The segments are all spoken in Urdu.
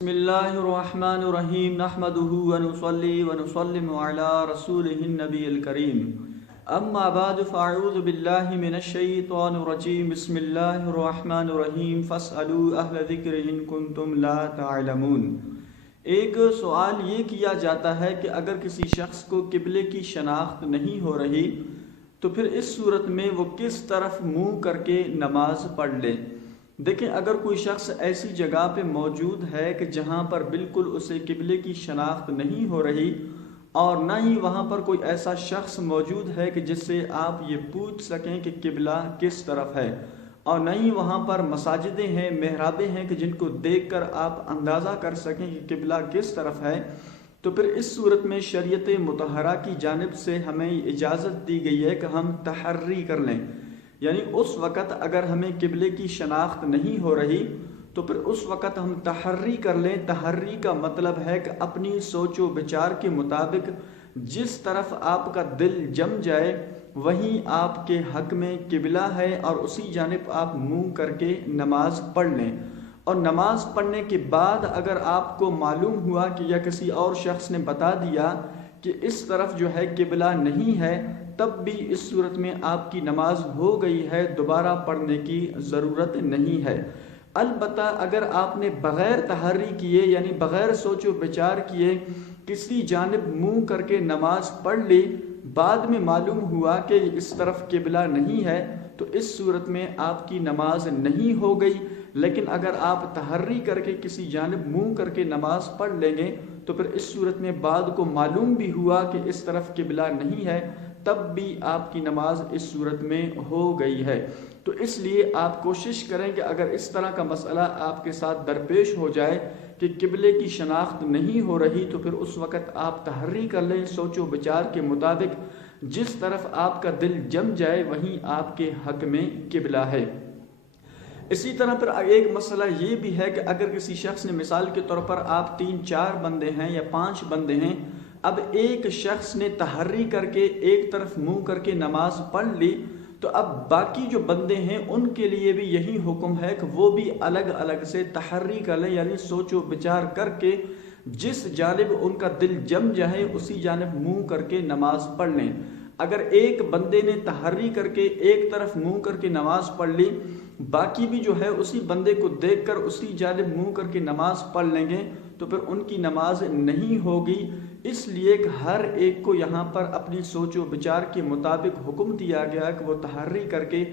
بسم اللہ الرحمن الرحیم نحمده ونصلی ونسلم علی رسولہ النبی الکریم اما بعد فاعوذ باللہ من الشیطان الرجیم بسم اللہ الرحمن الرحیم فاسألوا اہل ذکر ان کنتم لا تعلمون۔ ایک سوال یہ کیا جاتا ہے کہ اگر کسی شخص کو قبلے کی شناخت نہیں ہو رہی تو پھر اس صورت میں وہ کس طرف منہ کر کے نماز پڑھ لے۔ دیکھیں، اگر کوئی شخص ایسی جگہ پہ موجود ہے کہ جہاں پر بالکل اسے قبلے کی شناخت نہیں ہو رہی اور نہ ہی وہاں پر کوئی ایسا شخص موجود ہے کہ جس سے آپ یہ پوچھ سکیں کہ قبلہ کس طرف ہے، اور نہ ہی وہاں پر مساجدیں ہیں، محرابیں ہیں کہ جن کو دیکھ کر آپ اندازہ کر سکیں کہ قبلہ کس طرف ہے، تو پھر اس صورت میں شریعت مطہرہ کی جانب سے ہمیں اجازت دی گئی ہے کہ ہم تحری کر لیں۔ یعنی اس وقت اگر ہمیں قبلے کی شناخت نہیں ہو رہی تو پھر اس وقت ہم تحری کر لیں۔ تحری کا مطلب ہے کہ اپنی سوچ و بچار کے مطابق جس طرف آپ کا دل جم جائے وہیں آپ کے حق میں قبلہ ہے، اور اسی جانب آپ منہ کر کے نماز پڑھ لیں۔ اور نماز پڑھنے کے بعد اگر آپ کو معلوم ہوا کہ یا کسی اور شخص نے بتا دیا کہ اس طرف جو ہے قبلہ نہیں ہے، تب بھی اس صورت میں آپ کی نماز ہو گئی ہے، دوبارہ پڑھنے کی ضرورت نہیں ہے۔ البتہ اگر آپ نے بغیر تحری کیے یعنی بغیر سوچ و بچار کیے کسی جانب منہ کر کے نماز پڑھ لی، بعد میں معلوم ہوا کہ اس طرف قبلہ نہیں ہے، تو اس صورت میں آپ کی نماز نہیں ہو گئی۔ لیکن اگر آپ تحری کر کے کسی جانب منہ کر کے نماز پڑھ لیں گے تو پھر اس صورت میں بعد کو معلوم بھی ہوا کہ اس طرف قبلہ نہیں ہے، تب بھی آپ کی نماز اس صورت میں ہو گئی ہے۔ تو اس لیے آپ کوشش کریں کہ اگر اس طرح کا مسئلہ آپ کے ساتھ درپیش ہو جائے کہ قبلے کی شناخت نہیں ہو رہی، تو پھر اس وقت آپ تحری کر لیں، سوچ و بچار کے مطابق جس طرف آپ کا دل جم جائے وہیں آپ کے حق میں قبلہ ہے۔ اسی طرح پھر ایک مسئلہ یہ بھی ہے کہ اگر کسی شخص نے، مثال کے طور پر آپ 3-4 بندے ہیں یا 5 بندے ہیں، اب ایک شخص نے تحری کر کے ایک طرف منہ کر کے نماز پڑھ لی، تو اب باقی جو بندے ہیں ان کے لیے بھی یہی حکم ہے کہ وہ بھی الگ الگ سے تحری کر لیں، یعنی سوچ و بچار کر کے جس جانب ان کا دل جم جائے اسی جانب منہ کر کے نماز پڑھ لیں۔ اگر ایک بندے نے تحری کر کے ایک طرف منہ کر کے نماز پڑھ لی، باقی بھی جو ہے اسی بندے کو دیکھ کر اسی جانب منہ کر کے نماز پڑھ لیں گے تو پھر ان کی نماز نہیں ہوگی۔ اس لیے کہ ہر ایک کو یہاں پر اپنی سوچ و بچار کے مطابق حکم دیا گیا کہ وہ تحری کر کے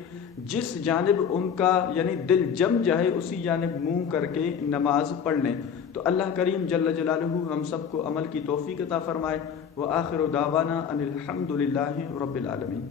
جس جانب ان کا یعنی دل جم جائے اسی جانب منہ کر کے نماز پڑھ لیں۔ تو اللہ کریم جل جلالہ ہم سب کو عمل کی توفیق عطا فرمائے۔ وآخر دعوانا ان الحمد للہ رب العالمین۔